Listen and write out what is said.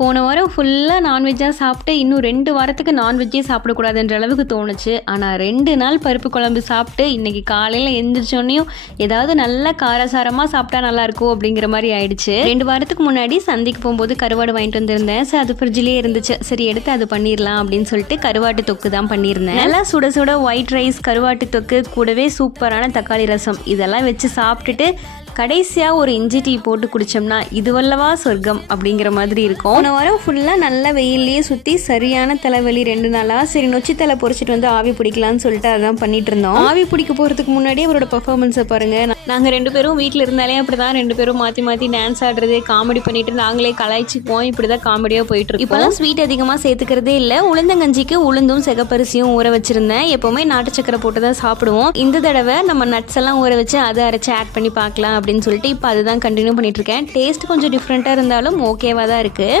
போன வாரம் ஃபுல்லாக நான்வெஜ்ஜாக சாப்பிட்டு இன்னும் 2 வாரத்துக்கு நான்வெஜ்ஜே சாப்பிடக்கூடாதுன்ற அளவுக்கு தோணுச்சு. ஆனால் 2 நாள் பருப்பு குழம்பு சாப்பிட்டு இன்றைக்கி காலையில் எழுந்திரிச்சோன்னையும் ஏதாவது நல்ல காரசாரமாக சாப்பிட்டா நல்லாயிருக்கும் அப்படிங்கிற மாதிரி ஆயிடுச்சு. 2 வாரத்துக்கு முன்னாடி சந்தைக்கு போகும்போது கருவாடு வாங்கிட்டு வந்திருந்தேன். ஸோ அது ஃப்ரிட்ஜ்லேயே இருந்துச்சு. சரி எடுத்து அது பண்ணிடலாம் அப்படின்னு சொல்லிட்டு கருவாட்டு தொக்கு தான் பண்ணியிருந்தேன். நல்லா சுட சுட ஒயிட் ரைஸ், கருவாட்டு தொக்கு, கூடவே சூப்பரான தக்காளி ரசம் இதெல்லாம் வச்சு சாப்பிட்டுட்டு கடைசியாக ஒரு இஞ்சி டீ போட்டு குடித்தோம்னா இதுவல்லவா சொர்க்கம் அப்படிங்கிற மாதிரி இருக்கும். போன வாரம் ஃபுல்லாக நல்ல வெயிலே சுற்றி சரியான தலைவலி 2 நாளாக. சரி நொச்சி தலை பொறிச்சிட்டு வந்து ஆவி பிடிக்கலான்னு சொல்லிட்டு அதான் பண்ணிட்டு இருந்தோம். ஆவி பிடிக்க போகிறதுக்கு முன்னாடி அவரோட பர்ஃபார்மன்ஸை பாருங்கள். நாங்கள் 2 பேரும் வீட்டில் இருந்தாலே அப்படி தான் 2 பேரும் மாற்றி மாற்றி டான்ஸ் ஆடுறது, காமெடி பண்ணிட்டு நாங்களே கலாய்ச்சிக்குவோம். இப்படி தான் காமெடியாக போயிட்டு இருக்கோம். இப்போலாம் ஸ்வீட் அதிகமாக சேர்த்துக்கிறதே இல்லை. உளுந்தங்கஞ்சிக்கு உளுந்தும் சிகப்பரிசியும் ஊற வச்சிருந்தேன். எப்போவுமே நாட்டு சக்கரை போட்டு தான் சாப்பிடுவோம். இந்த தடவை நம்ம நட்ஸ் எல்லாம் ஊற வச்சு அதை அரைச்சி ஆட் பண்ணி பார்க்கலாம் அப்படின்னு சொல்லிட்டு இப்போ அதுதான் கண்டினியூ பண்ணிட்டு இருக்கேன். டேஸ்ட் கொஞ்சம் டிஃப்ரெண்ட்டாக இருந்தாலும் ஓகேவாக தான் இருக்குது.